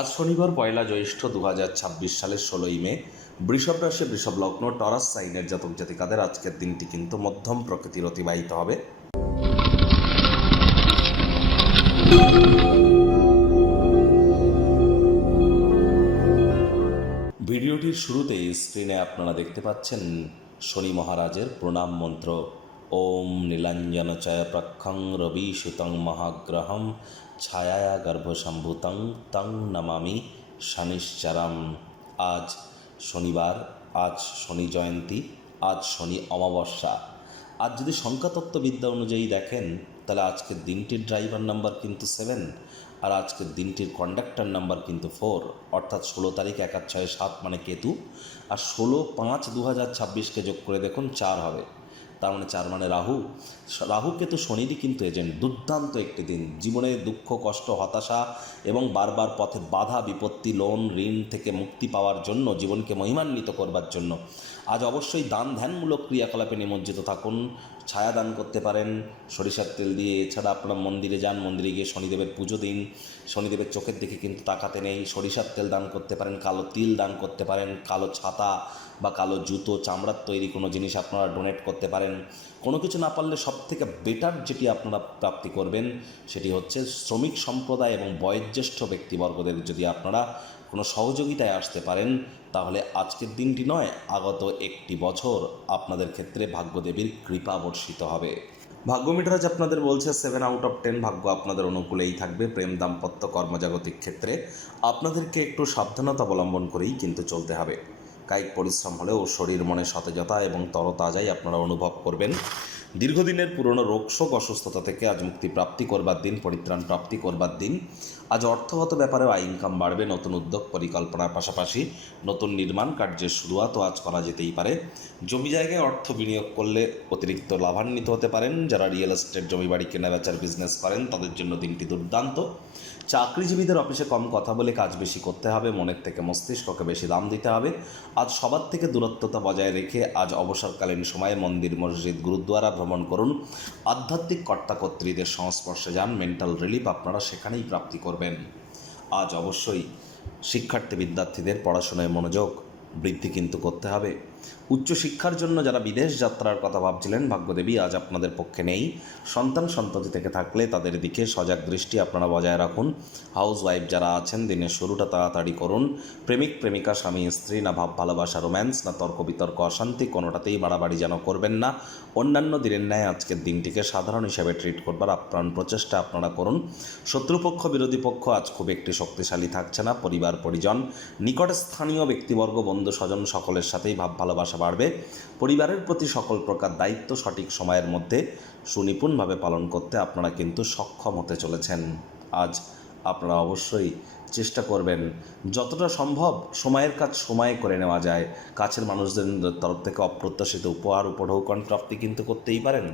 আজ শনিবার পয়লা জ্যৈষ্ঠ 2026 সালের 16ই মে। বৃষভ রাশি, বৃষভ লগ্ন, টরাস সাইনের জাতক জাতিকাদের আজকের দিনটি কিন্তু মধ্যম প্রকৃতির অতিবাহিত হবে। ভিডিওটির শুরুতেই স্ক্রিনে আপনারা দেখতে পাচ্ছেন শনি মহারাজের প্রণাম মন্ত্র। ওম নীলাঞ্জনচয় প্রক্ষং রবি সুতং মহাগ্রহম ছায়া গর্ভসম্ভূতং তং নমামি শনিশ্চরম। আজ শনিবার, আজ শনি জয়ন্তী, আজ শনি অমাবস্যা। আজ যদি সংখ্যাতত্ত্ববিদ্যা অনুযায়ী দেখেন তাহলে আজকের দিনটির ড্রাইভার নাম্বার কিন্তু 7, আর আজকের দিনটির কন্ডাক্টর নাম্বার কিন্তু 4, অর্থাৎ 16 তারিখ 1-6-7 মানে কেতু, আর 16-5-2026কে যোগ করে দেখুন 4 হবে, তার মানে 4 মানে রাহু কেতু শনিরই কিন্তু এজেন্ট। দুর্দান্ত একটি দিন, জীবনে দুঃখ কষ্ট হতাশা এবং বারবার পথে বাধা বিপত্তি লোন ঋণ থেকে মুক্তি পাওয়ার জন্য, জীবনকে মহিমান্বিত করবার জন্য আজ অবশ্যই দান ধ্যানমূলক ক্রিয়াকলাপে নিমজ্জিত থাকুন। ছায়া দান করতে পারেন সরিষার তেল দিয়ে, এছাড়া আপনারা মন্দিরে যান, মন্দিরে গিয়ে শনিদেবের পুজো দিন। শনিদেবের চোখের দিকে কিন্তু তাকাতে নেই। সরিষার তেল দান করতে পারেন, কালো তিল দান করতে পারেন, কালো ছাতা বা কালো জুতো, চামড়ার তৈরি কোনো জিনিস আপনারা ডোনেট করতে পারেন। কোনো কিছু না পারলে সবথেকে বেটার যেটি আপনারা প্রাপ্তি করবেন সেটি হচ্ছে শ্রমিক সম্প্রদায় এবং বয়োজ্যেষ্ঠ ব্যক্তিবর্গদের যদি আপনারা কোনো সহযোগিতায় আসতে পারেন তাহলে আজকের দিনটি নয়, আগত একটি বছর আপনাদের ক্ষেত্রে ভাগ্যদেবীর কৃপা বর্ষিত হবে। ভাগ্য মিটার আজ আপনাদের বলছে 7/10, ভাগ্য আপনাদের অনুকূলেই থাকবে। প্রেম দাম্পত্য কর্মজাগতিক ক্ষেত্রে আপনাদেরকে একটু সাবধানতা অবলম্বন করেই কিন্তু চলতে হবে। কায়িক পরিশ্রম হলেও শরীর মনে সতেজতা এবং তরতাজাই আপনারা অনুভব করবেন। দীর্ঘদিনের পুরনো রোগশোক অসুস্থতা থেকে আজ মুক্তি প্রাপ্তি করবার দিন, পরিত্রাণ প্রাপ্তি করবার দিন। আজ অর্থগত ব্যাপারেও আয় ইনকাম বাড়বে। নতুন উদ্যোগ পরিকল্পনার পাশাপাশি নতুন নির্মাণ কার্যের শুরুয়াতও আজ করা যেতেই পারে। জমি জায়গায় অর্থ বিনিয়োগ করলে অতিরিক্ত লাভান্বিত হতে পারেন। যারা রিয়েল এস্টেট, জমি বাড়ি কেনা বেচার বিজনেস করেন তাদের জন্য দিনটি দুর্দান্ত। চাকরিজীবীদের অফিসে কম কথা বলে কাজ বেশি করতে হবে, মনের থেকে মস্তিষ্ককে বেশি দাম দিতে হবে। আজ সবার থেকে দূরত্বতা বজায় রেখে আজ অবসরকালীন সময়ে মন্দির মসজিদ গুরুদ্বারা ভ্রমণ করুন। আধ্যাত্মিক কর্তাকর্ত্রীদের সংস্পর্শে যান, মেন্টাল রিলিফ আপনারা সেখানেই প্রাপ্তি করবেন। আজ অবশ্যই শিক্ষার্থী বিদ্যার্থীদের পড়াশোনায় মনোযোগ বৃদ্ধি কিন্তু করতে হবে। উচ্চশিক্ষার জন্য যারা বিদেশ যাত্রার কথা ভাবছিলেন, ভাগ্যদেবী আজ আপনাদের পক্ষে নেই। সন্ততি থেকে থাকলে তাদের দিকে সজাগ দৃষ্টি আপনারা বজায় রাখুন। হাউস ওয়াইফ যারা আছেন দিনের শুরুটা তাড়াতাড়ি করুন। প্রেমিক প্রেমিকা স্বামী স্ত্রী, না ভাব ভালোবাসা রোম্যান্স, না তর্ক বিতর্ক অশান্তি, কোনোটাতেই বাড়াবাড়ি যেন করবেন না। অন্যান্য দিনের ন্যায় আজকের দিনটিকে সাধারণ হিসেবে ট্রিট করবার আপ্রাণ প্রচেষ্টা আপনারা করুন। শত্রুপক্ষ বিরোধী পক্ষ আজ খুব একটি শক্তিশালী থাকছে না। পরিবার পরিজন নিকট স্থানীয় ব্যক্তিবর্গ বন্ধু স্বজন সকলের সাথেই ভাব ভালোবাসা বাড়বে। পরিবারের প্রতি সকল প্রকার দায়িত্ব সঠিক সময়ের মধ্যে সুনিপুণভাবে পালন করতে আপনারা কিন্তু সক্ষম হতে চলেছেন। আজ আপনারা অবশ্যই চেষ্টা করবেন যতটা সম্ভব সময়ের কাজ সময়ে করে নেওয়া যায়। কাছের মানুষদের তরফ থেকে অপ্রত্যাশিত উপহার উপঢৌকন প্রাপ্তি কিন্তু করতেই পারেন।